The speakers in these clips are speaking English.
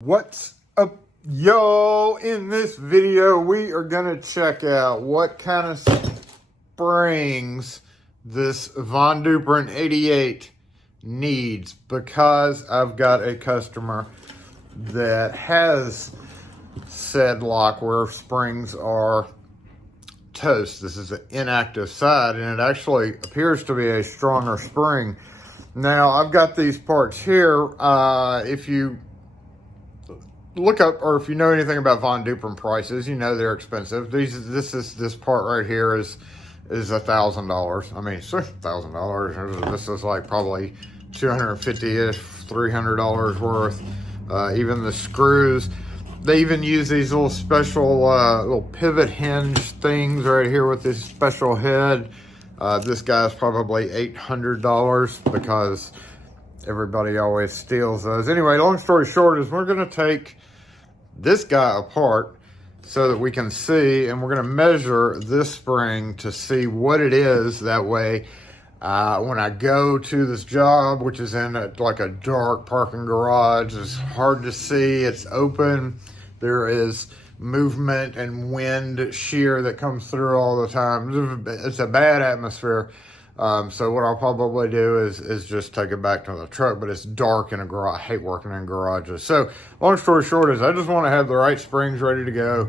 What's up, yo? In this video, we are gonna check out what kind of springs this Von Duprin 88 needs, because I've got a customer that has said lock where springs are toast. This is an inactive side, and it actually appears to be a stronger spring. Now, I've got these parts here. If you look up, or if you know anything about Von Duprin prices, you know they're expensive. This part right here is $1,000. I mean, $1,000. This is like probably $250-ish, $300 worth. Even the screws, they even use these little special little pivot hinge things right here with this special head. This guy's probably $800 because everybody always steals those. Anyway, long story short is we're going to take this guy apart so that we can see, and we're going to measure this spring to see what it is. That way, when I go to this job, which is in like a dark parking garage, it's hard to see, it's open, there is movement and wind shear that comes through all the time. It's a bad atmosphere. So what I'll probably do is just take it back to the truck, but it's dark in a garage. I hate working in garages. So long story short is I just want to have the right springs ready to go,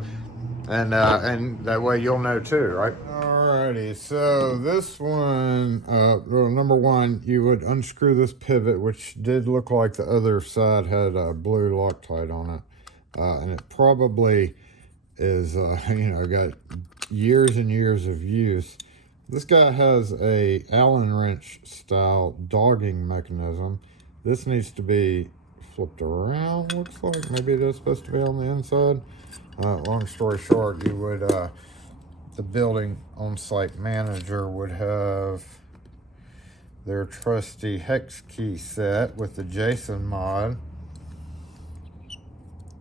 and that way you'll know too, right? Alrighty, so this one, well, number one, you would unscrew this pivot, which did look like the other side had a blue Loctite on it. And it probably is, got years and years of use. This guy has a Allen wrench style dogging mechanism. This needs to be flipped around, looks like. Maybe it is supposed to be on the inside. Long story short, you would, the building on-site manager would have their trusty hex key set with the Jason mod.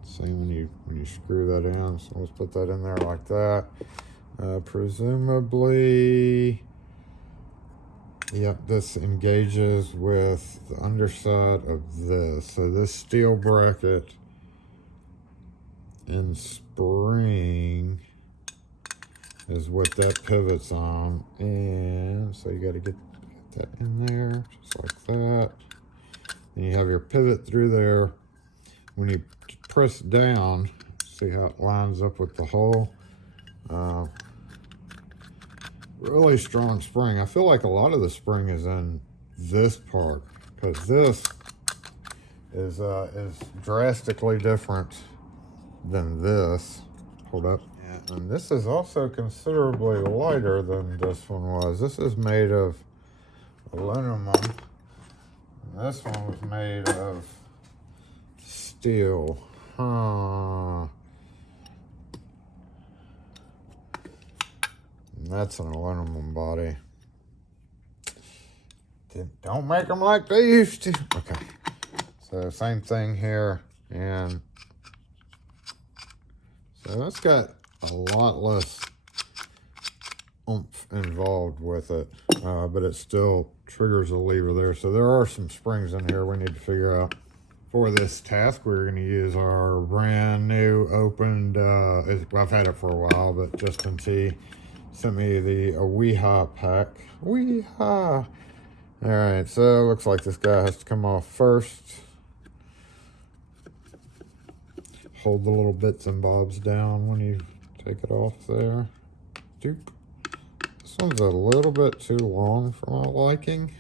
Same when you screw that in. So let's put that in there like that. Presumably, yep, this engages with the underside of this. So this steel bracket and spring is what that pivots on. And so you got to get that in there, just like that. And you have your pivot through there. When you press down, see how it lines up with the hole. Really strong spring. I feel like a lot of the spring is in this part, because this is drastically different than this. Hold up. And this is also considerably lighter than this one was. This is made of aluminum. And this one was made of steel. That's an aluminum body. Don't make them like they used to. Okay. So same thing here. And so that's got a lot less oomph involved with it. But it still triggers a lever there. So there are some springs in here we need to figure out. For this task, we're going to use our brand new opened, I've had it for a while, but Justin T sent me the Weehaw pack. Weehaw! Alright, so it looks like this guy has to come off first. Hold the little bits and bobs down when you take it off there. Doop. This one's a little bit too long for my liking.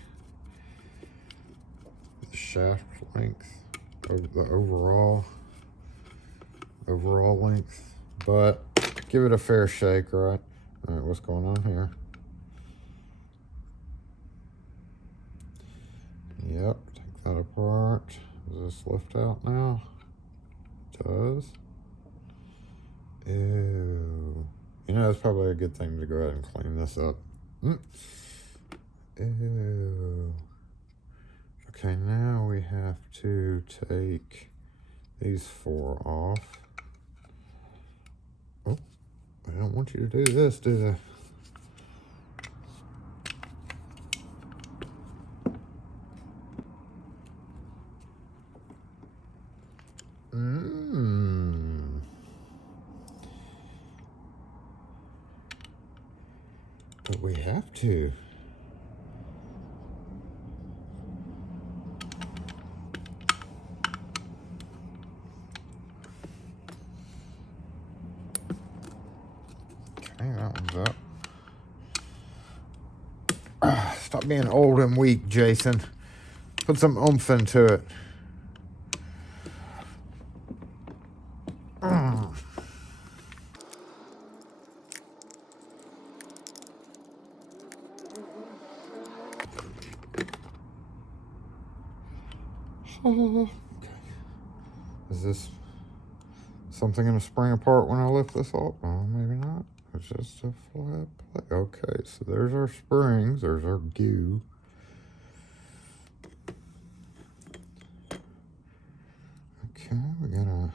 The shaft length. The overall length, but give it a fair shake, right? All right, what's going on here? Yep, take that apart. Does this lift out now? It does. Ew. It's probably a good thing to go ahead and clean this up. Ew. Okay, now we have to take these four off. Oh, I don't want you to do this, do I? But we have to. Okay, that one's up. Stop being old and weak, Jason. Put some oomph into it. Okay. Is this something going to spring apart when I lift this up? Oh, maybe not. It's just a flat plate. Okay, so there's our springs. There's our goo. Okay, we got a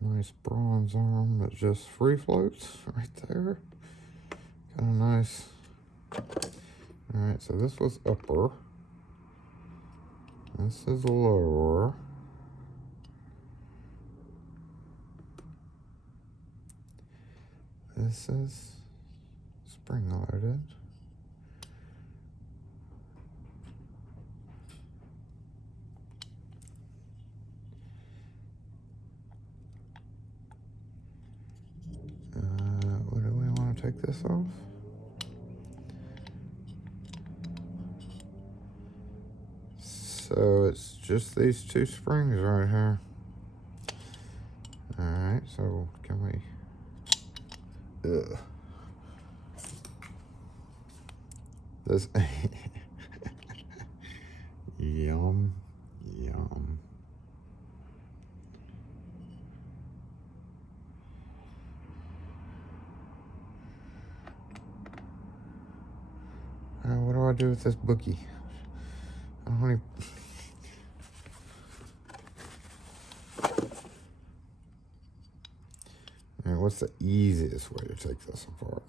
nice bronze arm that just free floats right there. Got a nice... Alright, so this was upper. This is lower. This is spring loaded. What do we want to take this off? So it's just these two springs right here. Alright, so can we... Ugh. This... Yum. Yum. What do I do with this bookie? I don't want to... What's the easiest way to take this apart?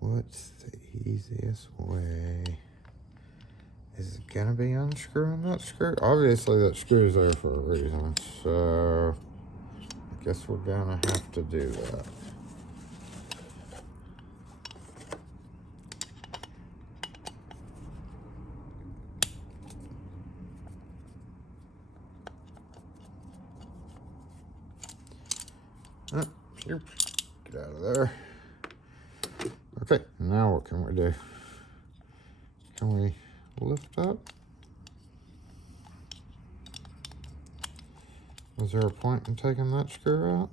What's the easiest way? Is it gonna be unscrewing that screw? Obviously that screw's there for a reason, so I guess we're gonna have to do that. Get out of there. Okay, now what can we do? Can we lift up? Was there a point in taking that screw out?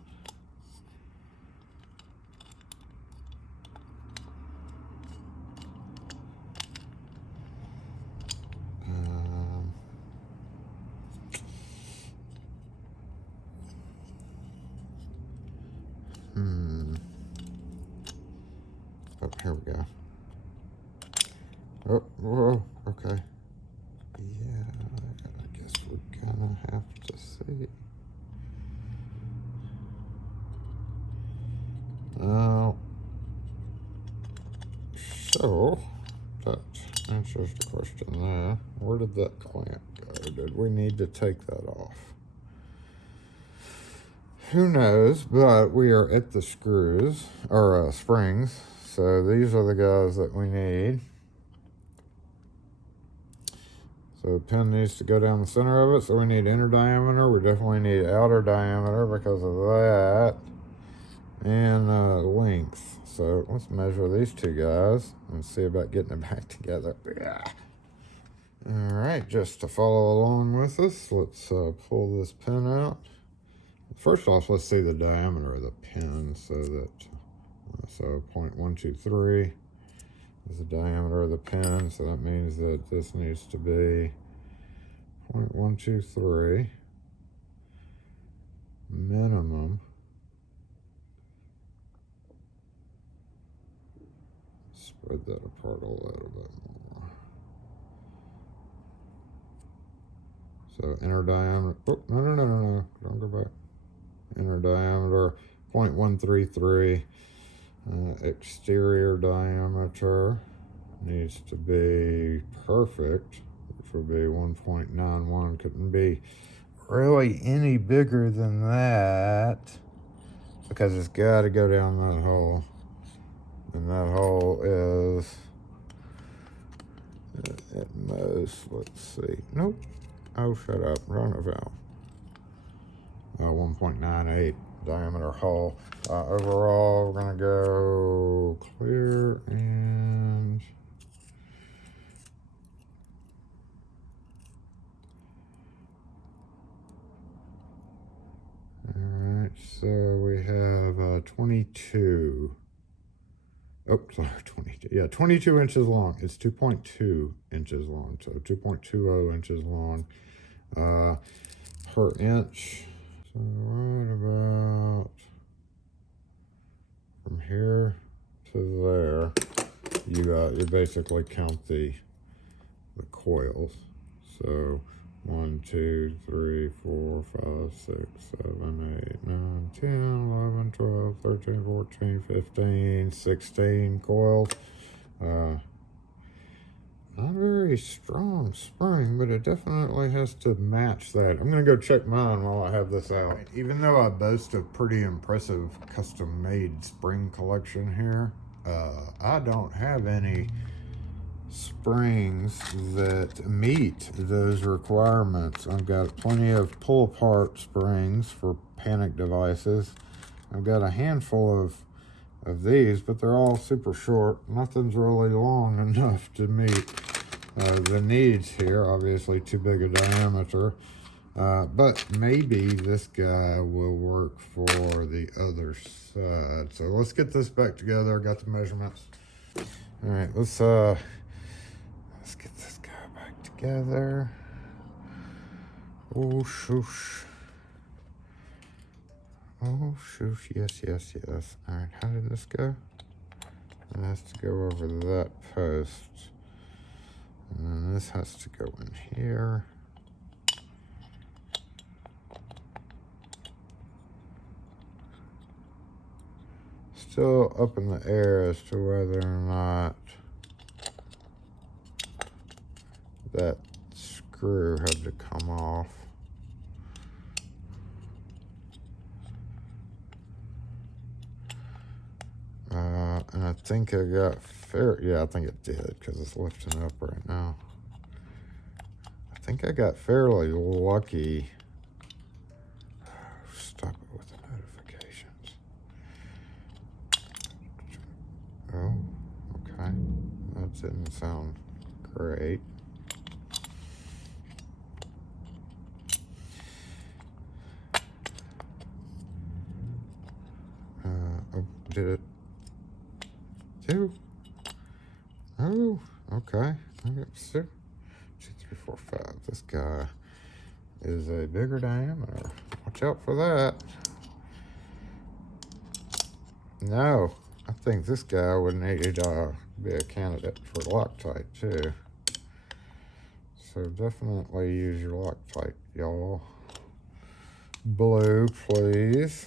Oh, here we go. Oh, whoa, okay. Yeah, I guess we're gonna have to see. So, that answers the question there. Where did that clamp go? Did we need to take that off? Who knows, but we are at the screws, or springs. So these are the guys that we need. So the pin needs to go down the center of it, so we need inner diameter. We definitely need outer diameter because of that. And length. So let's measure these two guys and see about getting it back together. All right, just to follow along with us, let's pull this pin out. First off, let's see the diameter of the pin. So 0.123 is the diameter of the pin. So that means that this needs to be 0.123 minimum. Spread that apart a little bit more. So inner diameter, oh, no, don't go back. inner diameter 0.133. Exterior diameter needs to be perfect, which would be 1.91. Couldn't be really any bigger than that because it's got to go down that hole, and that hole is at most, let's see, nope, oh shut up, run a valve. 1.98 diameter hole. Overall, we're gonna go clear and alright, so we have 22. Oh, sorry, 22. Yeah, 22 inches long. It's 2.2 inches long, so 2.20 inches long per inch. So right about from here to there, you basically count the coils. So 1, 2, 3, 4, 5, 6, 7, 8, 9, 10, 11, 12, 13, 14, 15, 16 coils. Not very strong spring, but it definitely has to match that. I'm gonna go check mine while I have this out. Even though I boast a pretty impressive custom-made spring collection here, I don't have any springs that meet those requirements. I've got plenty of pull-apart springs for panic devices. I've got a handful of these, but they're all super short. Nothing's really long enough to meet the needs here. Obviously too big a diameter, but maybe this guy will work for the other side. So let's get this back together. I got the measurements. All right, let's get this guy back together. Oh shoosh. Oh shoosh, yes, yes, yes. All right, how did this go? It has to go over that post. And then this has to go in here. Still up in the air as to whether or not that screw had to come off. And I think I got yeah, I think it did because it's lifting up right now. I think I got fairly lucky. Stop it with the notifications. Oh, okay. That didn't sound great. Oh, did it? Two. Oh, okay. I got 6, 2, 3, 4, 5. This guy is a bigger diameter. Watch out for that. No, I think this guy would need to be a candidate for Loctite too. So definitely use your Loctite, y'all. Blue, please.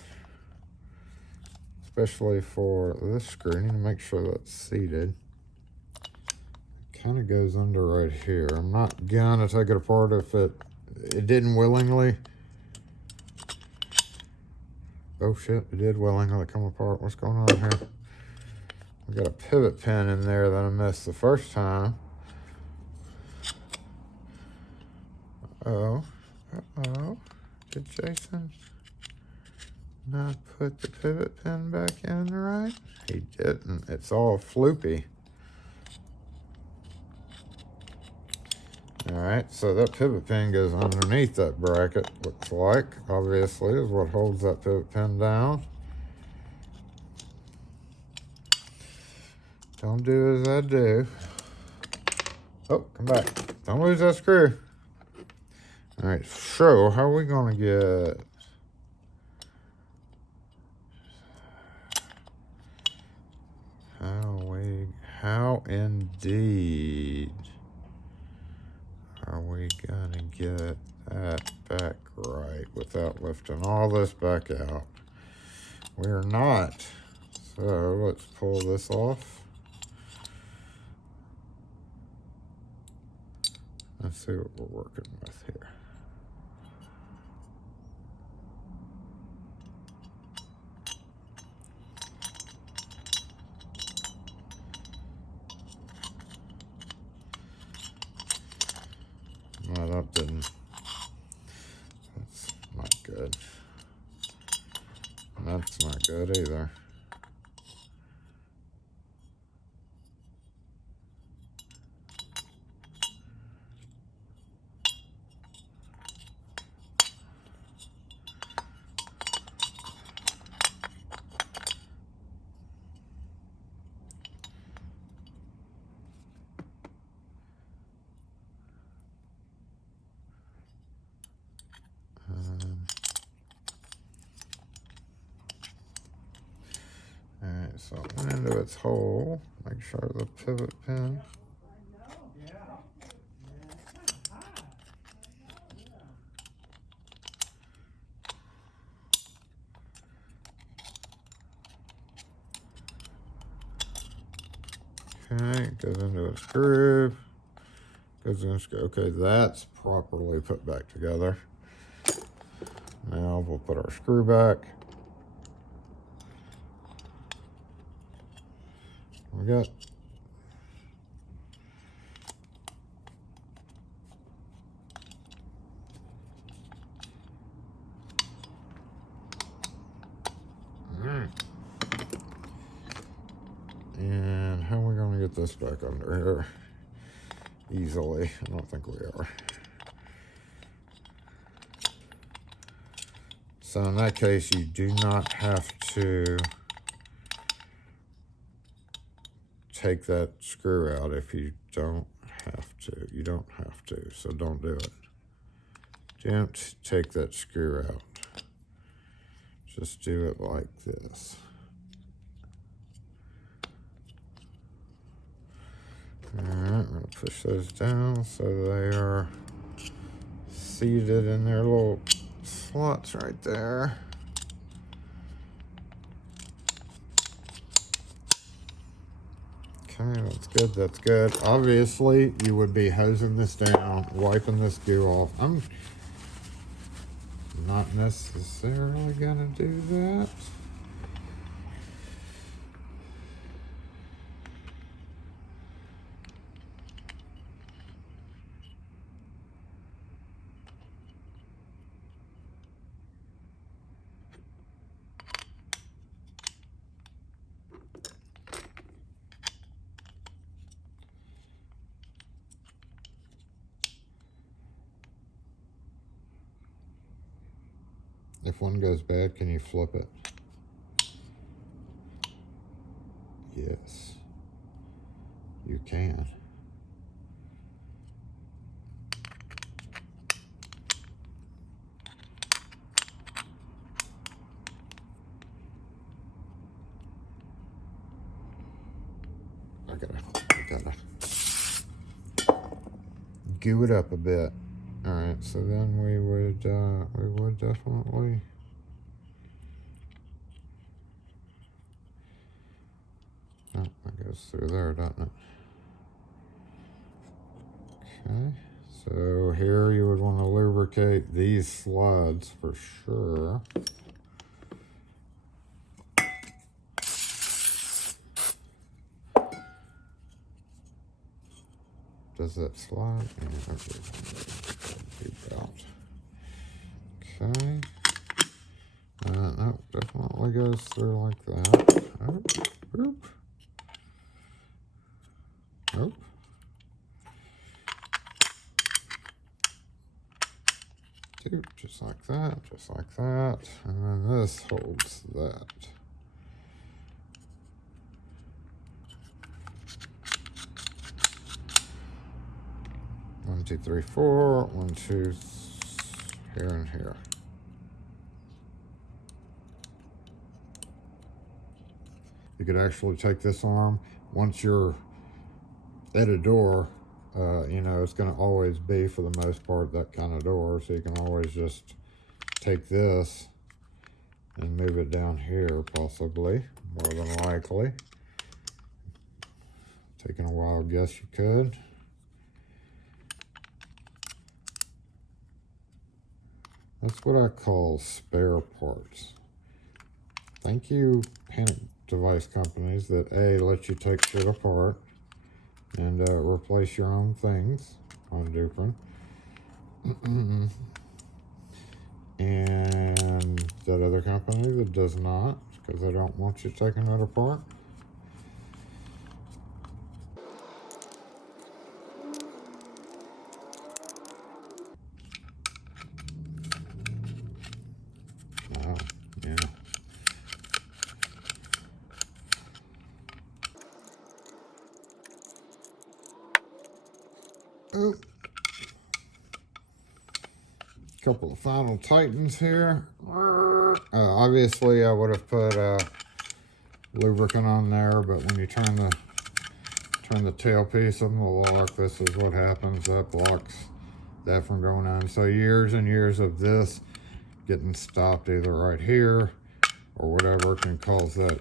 Especially for this screw. I need to make sure that's seated. It kind of goes under right here. I'm not gonna take it apart if it didn't willingly. Oh shit, it did willingly come apart. What's going on here? I got a pivot pin in there that I missed the first time. Uh-oh. Uh-oh. Did Jason not put the pivot pin back in right? He didn't. It's all floopy. Alright, so that pivot pin goes underneath that bracket, looks like. Obviously, is what holds that pivot pin down. Don't do as I do. Oh, come back. Don't lose that screw. Alright, so how are we going to get... How indeed are we gonna get that back right without lifting all this back out. We're not. So let's pull this off. Let's see what we're working with here. No, that didn't. That's not good. That's not good either. Alright, so it went into its hole. Make sure the pivot pin. Okay, goes into its groove. Goes in its groove. Okay, that's properly put back together. Now we'll put our screw back. We got and how are we going to get this back under here easily? I don't think we are. So in that case, you do not have to take that screw out if you don't have to. You don't have to, so don't do it. Don't take that screw out. Just do it like this. All right, I'm gonna push those down so they are seated in their little slots right there. Okay, that's good, that's good. Obviously, you would be hosing this down, wiping this goo off. I'm not necessarily gonna do that. If one goes bad, can you flip it? Yes, you can. I gotta goo it up a bit. All right, so then we would definitely that goes through there, doesn't it? Okay, so here you would want to lubricate these slides for sure. Does that slide? Yeah, okay. That definitely goes through like that. Oh, oop. Nope. Just like that, just like that. And then this holds that. One, two, three, four. 1, 2, here and here. You could actually take this arm. Once you're at a door, you know, it's going to always be, for the most part, that kind of door. So you can always just take this and move it down here, possibly, more than likely. Taking a wild guess, you could. That's what I call spare parts. Thank you, panic device companies that let you take shit apart and replace your own things on Duprin. And that other company that does not, because they don't want you taking it apart. Oh, yeah. Oh. Couple of final tightens here. Obviously, I would have put lubricant on there, but when you turn the tailpiece of the lock, this is what happens. That blocks that from going on. So years and years of this getting stopped either right here or whatever can cause that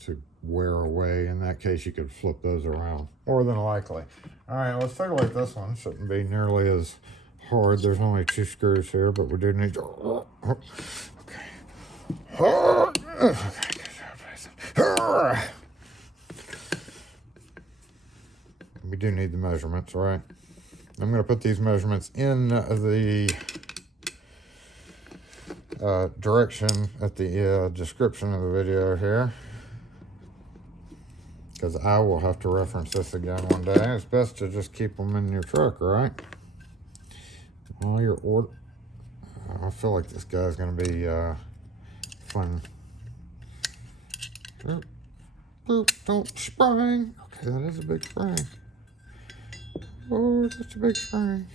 to wear away. In that case, you could flip those around, more than likely. All right, let's take a look at this one. Shouldn't be nearly as hard. There's only 2 screws here, but we do need to. Okay. We do need the measurements, right? I'm going to put these measurements in the direction at the description of the video here, because I will have to reference this again one day. It's best to just keep them in your truck, right? All your order. I feel like this guy's going to be fun. Boop, boop, don't spring. Okay, that is a big spring. Oh, that's a big spring.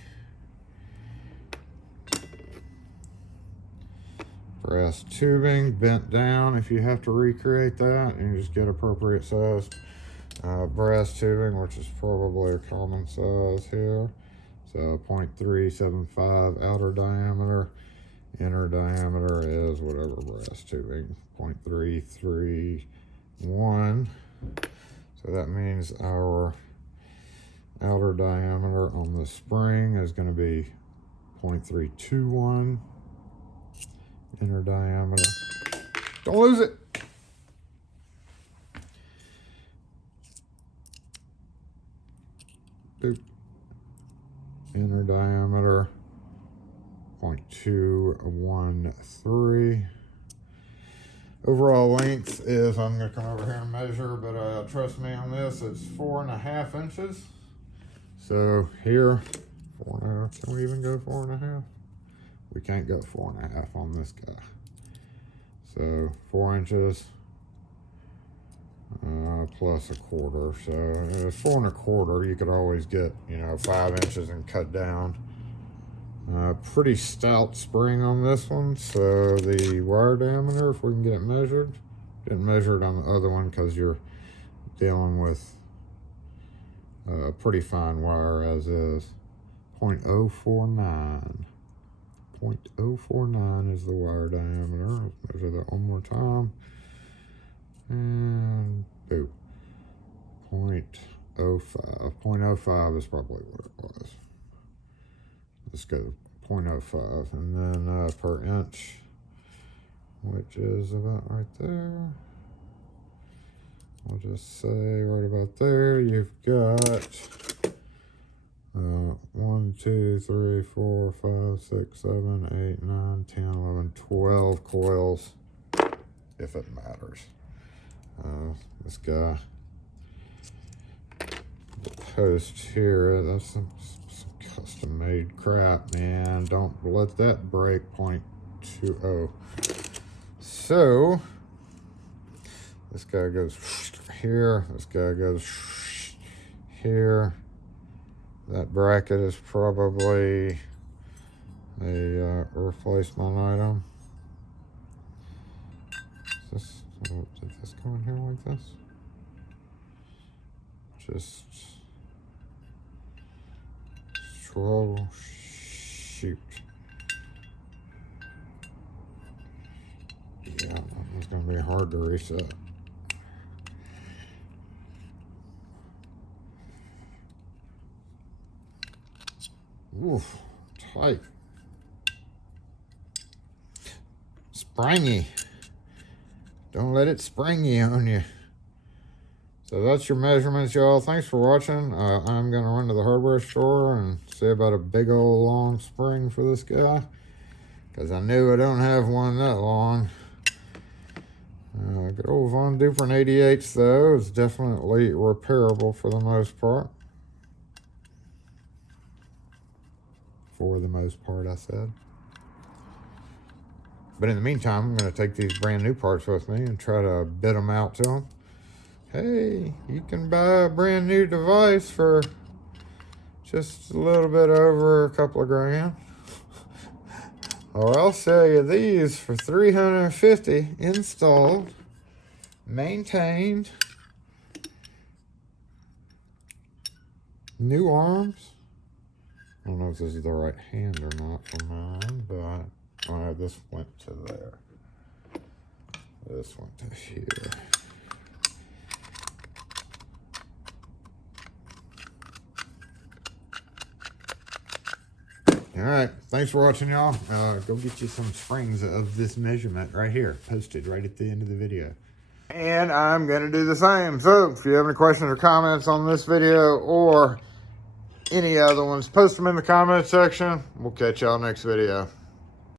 Brass tubing bent down. If you have to recreate that, you just get appropriate size brass tubing, which is probably a common size here. So 0.375 outer diameter. Inner diameter is whatever brass tubing, 0.331. So that means our outer diameter on the spring is going to be 0.321. Inner diameter. Don't lose it. Boop. Inner diameter 0.213. Overall length is, I'm going to come over here and measure, but trust me on this, it's 4.5 inches. So here, 4.5. Can we even go 4.5? We can't go 4.5 on this guy. So 4 inches plus 1/4. So 4 1/4. You could always get, 5 inches and cut down. Pretty stout spring on this one. So the wire diameter, if we can get it measured, didn't measure it on the other one because you're dealing with pretty fine wire as is. 0.049. 0.049 is the wire diameter. Let's measure that one more time. And boop. 0.05. 0.05 is probably what it was. Let's go 0.05. And then per inch, which is about right there. I'll just say right about there. You've got 1, 2, 3, 4, 5, 6, 7, 8, 9, 10, 11, 12 coils, if it matters. This guy, the post here, that's some custom made crap, man. Don't let that break. 0.20. So this guy goes here, this guy goes here. That bracket is probably a replacement item. Did this go in here like this? Just troubleshoot. It's going to be hard to reset. Oof, tight. Springy. Don't let it springy on you. So that's your measurements, y'all. Thanks for watching. I'm going to run to the hardware store and see about a big old long spring for this guy, because I knew I don't have one that long. Good old Von Duprin 88s, though, is definitely repairable for the most part. For the most part, I said. But in the meantime, I'm going to take these brand new parts with me and try to bid them out to them. Hey, you can buy a brand new device for just a little bit over a couple of grand. Or I'll sell you these for $350 installed, maintained, new arms. I don't know if this is the right hand or not for mine, but this went to there. This went to here. All right, thanks for watching, y'all. Go get you some springs of this measurement right here, posted right at the end of the video. And I'm going to do the same. So if you have any questions or comments on this video or any other ones, post them in the comment section. We'll catch y'all next video.